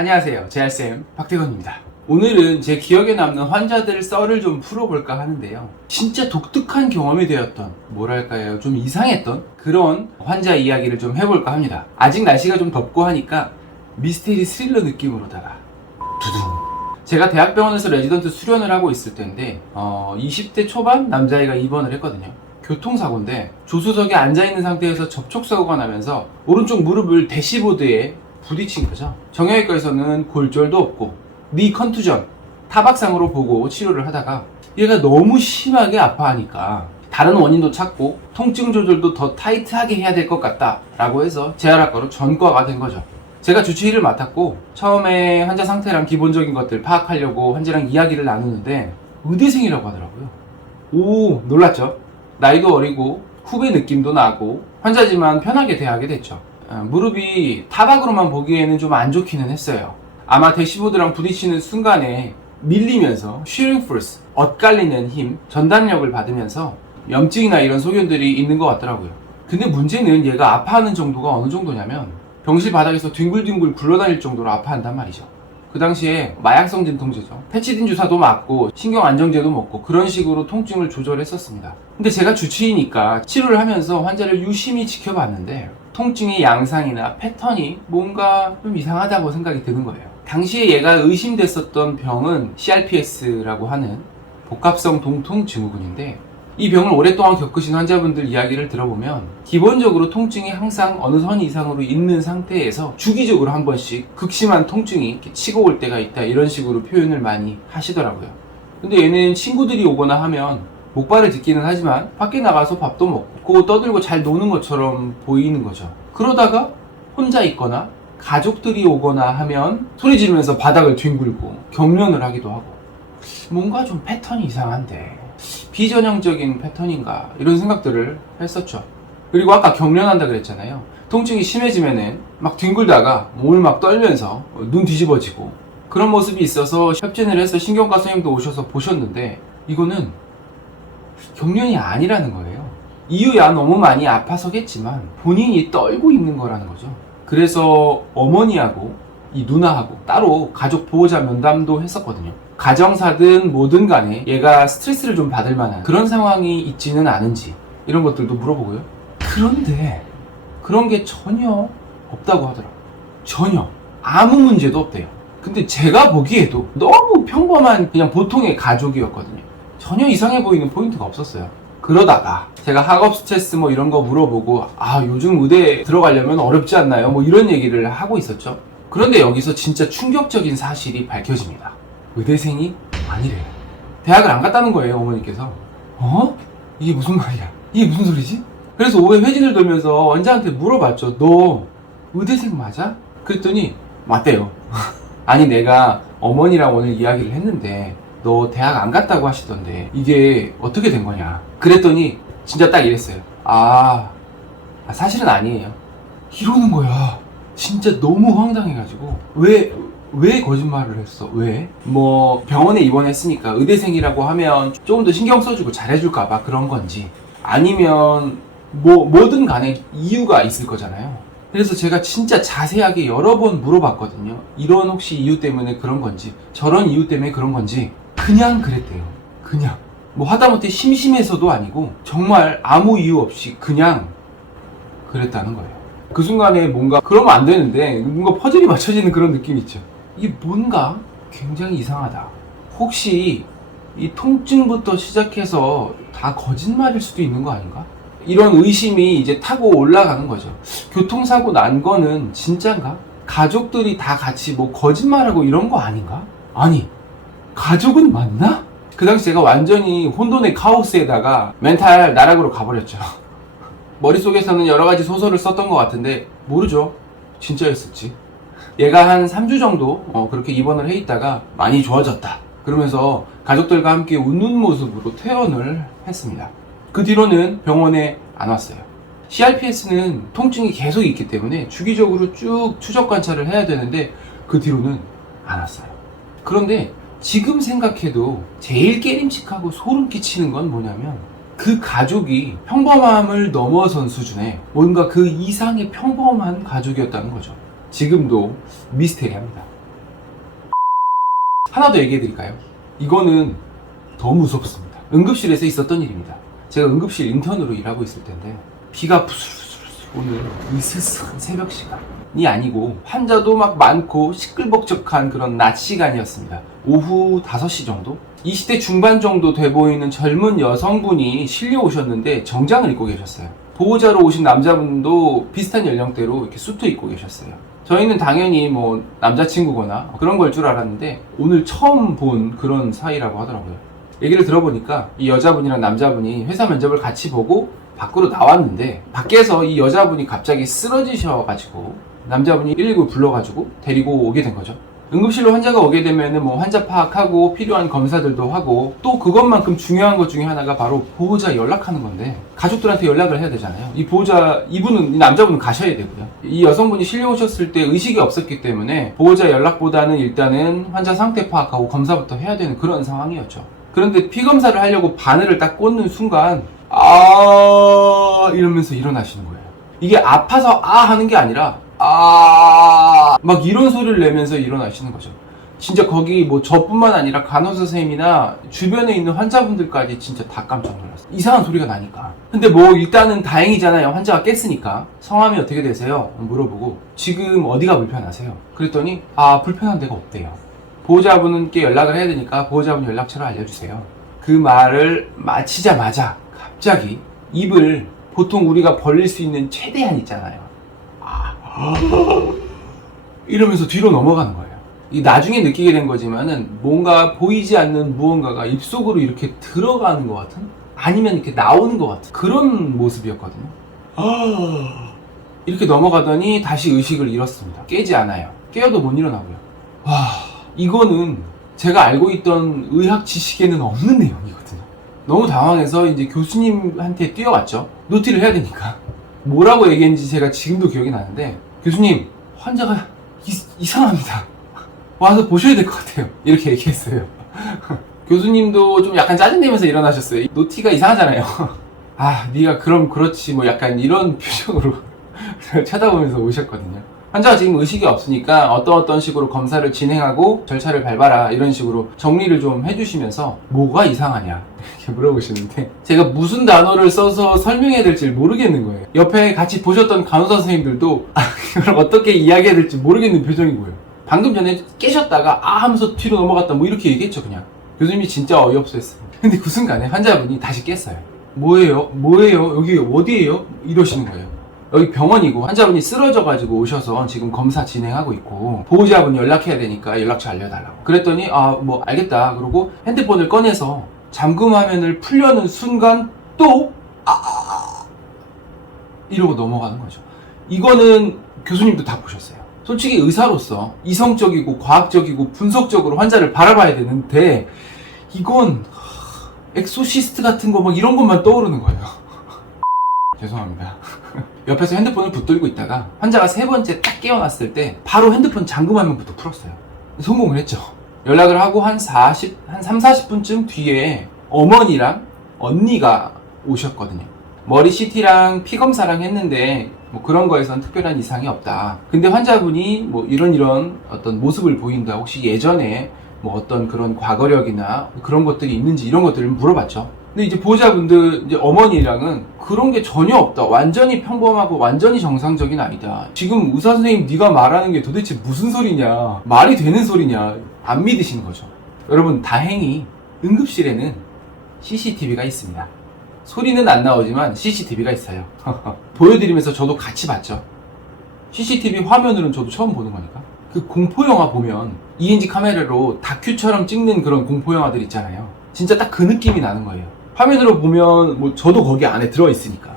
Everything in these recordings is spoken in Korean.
안녕하세요. JR쌤 박태건입니다. 오늘은 제 기억에 남는 환자들 썰을 좀 풀어볼까 하는데요. 진짜 독특한 경험이 되었던, 뭐랄까요, 좀 이상했던 그런 환자 이야기를 좀 해볼까 합니다. 아직 날씨가 좀 덥고 하니까 미스테리 스릴러 느낌으로다가 두둥. 제가 대학병원에서 레지던트 수련을 하고 있을 때인데 20대 초반 남자애가 입원을 했거든요. 교통사고인데 조수석에 앉아있는 상태에서 접촉사고가 나면서 오른쪽 무릎을 대시보드에 부딪힌 거죠. 정형외과에서는 골절도 없고 니 컨투전, 타박상으로 보고 치료를 하다가 얘가 너무 심하게 아파하니까 다른 원인도 찾고 통증 조절도 더 타이트하게 해야 될 것 같다 라고 해서 재활학과로 전과가 된 거죠. 제가 주치의를 맡았고 처음에 환자 상태랑 기본적인 것들 파악하려고 환자랑 이야기를 나누는데 의대생이라고 하더라고요. 오, 놀랐죠? 나이도 어리고 후배 느낌도 나고 환자지만 편하게 대하게 됐죠. 무릎이 타박으로만 보기에는 좀 안 좋기는 했어요. 아마 대시보드랑 부딪히는 순간에 밀리면서 shearing force, 엇갈리는 힘, 전단력을 받으면서 염증이나 이런 소견들이 있는 것 같더라고요. 근데 문제는 얘가 아파하는 정도가 어느 정도냐면 병실 바닥에서 뒹굴뒹굴 굴러다닐 정도로 아파한단 말이죠. 그 당시에 마약성 진통제죠. 페치딘 주사도 맞고 신경 안정제도 먹고 그런 식으로 통증을 조절했었습니다. 근데 제가 주치의니까 치료를 하면서 환자를 유심히 지켜봤는데 통증의 양상이나 패턴이 뭔가 좀 이상하다고 생각이 드는 거예요. 당시에 얘가 의심됐었던 병은 CRPS라고 하는 복합성 동통 증후군인데 이 병을 오랫동안 겪으신 환자분들 이야기를 들어보면 기본적으로 통증이 항상 어느 선 이상으로 있는 상태에서 주기적으로 한 번씩 극심한 통증이 이렇게 치고 올 때가 있다 이런 식으로 표현을 많이 하시더라고요. 근데 얘는 친구들이 오거나 하면 목발을 딛기는 하지만 밖에 나가서 밥도 먹고 떠들고 잘 노는 것처럼 보이는 거죠. 그러다가 혼자 있거나 가족들이 오거나 하면 소리 지르면서 바닥을 뒹굴고 경련을 하기도 하고 뭔가 좀 패턴이 이상한데 비전형적인 패턴인가 이런 생각들을 했었죠. 그리고 아까 경련한다 그랬잖아요. 통증이 심해지면은 막 뒹굴다가 몸을 막 떨면서 눈 뒤집어지고 그런 모습이 있어서 협진을 해서 신경과 선생님도 오셔서 보셨는데 이거는 경련이 아니라는 거예요. 이유야 너무 많이 아파서겠지만 본인이 떨고 있는 거라는 거죠. 그래서 어머니하고 이 누나하고 따로 가족 보호자 면담도 했었거든요. 가정사든 뭐든 간에 얘가 스트레스를 좀 받을 만한 그런 상황이 있지는 않은지 이런 것들도 물어보고요. 그런데 그런 게 전혀 없다고 하더라고요. 전혀 아무 문제도 없대요. 근데 제가 보기에도 너무 평범한 그냥 보통의 가족이었거든요. 전혀 이상해 보이는 포인트가 없었어요. 그러다가 제가 학업 스트레스 뭐 이런 거 물어보고 요즘 의대 들어가려면 어렵지 않나요? 뭐 이런 얘기를 하고 있었죠. 그런데 여기서 진짜 충격적인 사실이 밝혀집니다. 의대생이 아니래요. 대학을 안 갔다는 거예요, 어머니께서. 이게 무슨 말이야? 이게 무슨 소리지? 그래서 오해 회진을 돌면서 원장한테 물어봤죠. 너 의대생 맞아? 그랬더니 맞대요. 아니 내가 어머니랑 오늘 이야기를 했는데 너 대학 안 갔다고 하시던데 이게 어떻게 된 거냐? 그랬더니 진짜 딱 이랬어요. 사실은 아니에요. 이러는 거야. 진짜 너무 황당해가지고 왜 거짓말을 했어? 왜? 뭐 병원에 입원했으니까 의대생이라고 하면 조금 더 신경 써주고 잘해줄까봐 그런 건지 아니면 뭐든 간에 이유가 있을 거잖아요. 그래서 제가 진짜 자세하게 여러 번 물어봤거든요. 이런 혹시 이유 때문에 그런 건지 저런 이유 때문에 그런 건지 그냥 그랬대요. 그냥 뭐 하다못해 심심해서도 아니고 정말 아무 이유 없이 그냥 그랬다는 거예요. 그 순간에 뭔가 그러면 안 되는데 뭔가 퍼즐이 맞춰지는 그런 느낌 있죠. 이게 뭔가 굉장히 이상하다. 혹시 이 통증부터 시작해서 다 거짓말일 수도 있는 거 아닌가? 이런 의심이 이제 타고 올라가는 거죠. 교통사고 난 거는 진짠가? 가족들이 다 같이 뭐 거짓말하고 이런 거 아닌가? 아니 가족은 맞나? 그 당시 제가 완전히 혼돈의 카오스에다가 멘탈 나락으로 가버렸죠. 머릿속에서는 여러 가지 소설을 썼던 것 같은데 모르죠. 진짜였을지. 얘가 한 3주 정도 그렇게 입원을 해 있다가 많이 좋아졌다. 그러면서 가족들과 함께 웃는 모습으로 퇴원을 했습니다. 그 뒤로는 병원에 안 왔어요. CRPS는 통증이 계속 있기 때문에 주기적으로 쭉 추적 관찰을 해야 되는데 그 뒤로는 안 왔어요. 그런데 지금 생각해도 제일 깨림칙하고 소름 끼치는 건 뭐냐면 그 가족이 평범함을 넘어선 수준의 뭔가 그 이상의 평범한 가족이었다는 거죠. 지금도 미스테리합니다. 하나 더 얘기해 드릴까요? 이거는 더 무섭습니다. 응급실에서 있었던 일입니다. 제가 응급실 인턴으로 일하고 있을 텐데 비가 부슬부슬 오는 으스스한 새벽 시간이 아니고 환자도 막 많고 시끌벅적한 그런 낮 시간이었습니다. 오후 5시 정도? 20대 중반 정도 돼 보이는 젊은 여성분이 실려 오셨는데 정장을 입고 계셨어요. 보호자로 오신 남자분도 비슷한 연령대로 이렇게 수트 입고 계셨어요. 저희는 당연히 뭐 남자친구거나 그런 걸 줄 알았는데 오늘 처음 본 그런 사이라고 하더라고요. 얘기를 들어보니까 이 여자분이랑 남자분이 회사 면접을 같이 보고 밖으로 나왔는데 밖에서 이 여자분이 갑자기 쓰러지셔가지고 남자분이 119 불러가지고 데리고 오게 된 거죠. 응급실로 환자가 오게 되면은 뭐 환자 파악하고 필요한 검사들도 하고 또 그것만큼 중요한 것 중에 하나가 바로 보호자 연락하는 건데 가족들한테 연락을 해야 되잖아요. 이 보호자 이 남자분은 가셔야 되고요. 이 여성분이 실려오셨을 때 의식이 없었기 때문에 보호자 연락보다는 일단은 환자 상태 파악하고 검사부터 해야 되는 그런 상황이었죠. 그런데 피검사를 하려고 바늘을 딱 꽂는 순간 이러면서 일어나시는 거예요. 이게 아파서 하는 게 아니라 막 이런 소리를 내면서 일어나시는 거죠. 진짜 거기 뭐 저뿐만 아니라 간호사 선생님이나 주변에 있는 환자분들까지 진짜 다 깜짝 놀랐어요. 이상한 소리가 나니까. 근데 뭐 일단은 다행이잖아요. 환자가 깼으니까. 성함이 어떻게 되세요? 물어보고 지금 어디가 불편하세요? 그랬더니 불편한 데가 없대요. 보호자분께 연락을 해야 되니까 보호자분 연락처를 알려주세요. 그 말을 마치자마자 갑자기 입을 보통 우리가 벌릴 수 있는 최대한 있잖아요. 이러면서 뒤로 넘어가는 거예요. 이 나중에 느끼게 된 거지만은 뭔가 보이지 않는 무언가가 입속으로 이렇게 들어가는 것 같은? 아니면 이렇게 나오는 것 같은 그런 모습이었거든요. 이렇게 넘어가더니 다시 의식을 잃었습니다. 깨지 않아요. 깨어도 못 일어나고요. 이거는 제가 알고 있던 의학 지식에는 없는 내용이거든요. 너무 당황해서 이제 교수님한테 뛰어갔죠. 노티를 해야 되니까. 뭐라고 얘기했는지 제가 지금도 기억이 나는데, 교수님, 환자가 이상합니다. 와서 보셔야 될 것 같아요. 이렇게 얘기했어요. 교수님도 좀 약간 짜증내면서 일어나셨어요. 노티가 이상하잖아요. 네가 그럼 그렇지 뭐 약간 이런 표정으로 쳐다보면서 오셨거든요. 환자가 지금 의식이 없으니까 어떤 식으로 검사를 진행하고 절차를 밟아라 이런 식으로 정리를 좀 해주시면서 뭐가 이상하냐 이렇게 물어보시는데 제가 무슨 단어를 써서 설명해야 될지 모르겠는 거예요. 옆에 같이 보셨던 간호사 선생님들도 이걸 어떻게 이야기해야 될지 모르겠는 표정인 거예요. 방금 전에 깨셨다가 하면서 뒤로 넘어갔다 뭐 이렇게 얘기했죠. 그냥 교수님이 진짜 어이없어 했어요. 근데 그 순간에 환자분이 다시 깼어요. 뭐예요? 여기 어디예요? 이러시는 거예요. 여기 병원이고 환자분이 쓰러져가지고 오셔서 지금 검사 진행하고 있고 보호자분이 연락해야 되니까 연락처 알려달라고. 그랬더니 뭐 알겠다 그러고 핸드폰을 꺼내서 잠금 화면을 풀려는 순간 또 이러고 넘어가는 거죠. 이거는 교수님도 다 보셨어요. 솔직히 의사로서 이성적이고 과학적이고 분석적으로 환자를 바라봐야 되는데 이건 엑소시스트 같은 거 막 이런 것만 떠오르는 거예요. 죄송합니다. 옆에서 핸드폰을 붙들고 있다가 환자가 3번째 딱 깨어났을 때 바로 핸드폰 잠금 화면부터 풀었어요. 성공을 했죠. 연락을 하고 한 3, 40분쯤 뒤에 어머니랑 언니가 오셨거든요. 머리 CT랑 피검사랑 했는데 뭐 그런 거에선 특별한 이상이 없다. 근데 환자분이 뭐 이런 어떤 모습을 보인다. 혹시 예전에 뭐 어떤 그런 과거력이나 그런 것들이 있는지 이런 것들을 물어봤죠. 근데 이제 보호자분들, 이제 어머니랑은 그런 게 전혀 없다. 완전히 평범하고 완전히 정상적인 아이다. 지금 의사 선생님 네가 말하는 게 도대체 무슨 소리냐. 말이 되는 소리냐. 안 믿으시는 거죠. 여러분 다행히 응급실에는 CCTV가 있습니다. 소리는 안 나오지만 CCTV가 있어요. 보여드리면서 저도 같이 봤죠. CCTV 화면으로는 저도 처음 보는 거니까. 그 공포영화 보면 ENG 카메라로 다큐처럼 찍는 그런 공포영화들 있잖아요. 진짜 딱 그 느낌이 나는 거예요. 화면으로 보면 뭐 저도 거기 안에 들어있으니까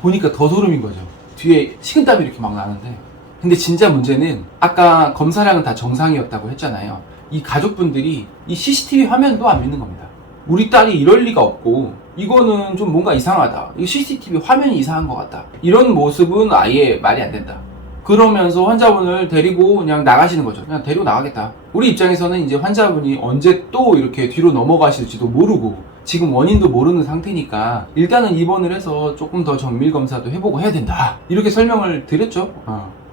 보니까 더 소름인 거죠. 뒤에 식은땀이 이렇게 막 나는데, 근데 진짜 문제는 아까 검사량은 다 정상이었다고 했잖아요. 이 가족분들이 이 CCTV 화면도 안 믿는 겁니다. 우리 딸이 이럴 리가 없고 이거는 좀 뭔가 이상하다. 이 CCTV 화면이 이상한 것 같다. 이런 모습은 아예 말이 안 된다. 그러면서 환자분을 데리고 그냥 나가시는 거죠. 그냥 데리고 나가겠다. 우리 입장에서는 이제 환자분이 언제 또 이렇게 뒤로 넘어가실지도 모르고 지금 원인도 모르는 상태니까 일단은 입원을 해서 조금 더 정밀 검사도 해보고 해야 된다. 이렇게 설명을 드렸죠.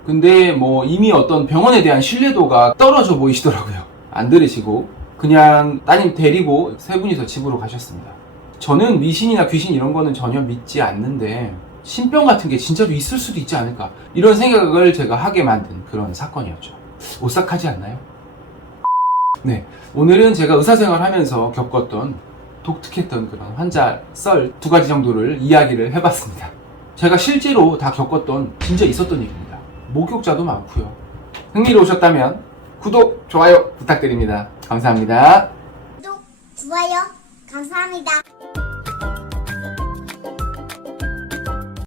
근데 뭐 이미 어떤 병원에 대한 신뢰도가 떨어져 보이시더라고요. 안 들으시고 그냥 따님 데리고 세 분이서 집으로 가셨습니다. 저는 미신이나 귀신 이런 거는 전혀 믿지 않는데 신병 같은 게 진짜로 있을 수도 있지 않을까 이런 생각을 제가 하게 만든 그런 사건이었죠. 오싹하지 않나요? 네, 오늘은 제가 의사생활 하면서 겪었던 독특했던 그런 환자 썰 2가지 정도를 이야기를 해봤습니다. 제가 실제로 다 겪었던 진짜 있었던 일입니다. 목격자도 많고요. 흥미로우셨다면 구독, 좋아요 부탁드립니다. 감사합니다. 구독, 좋아요, 감사합니다.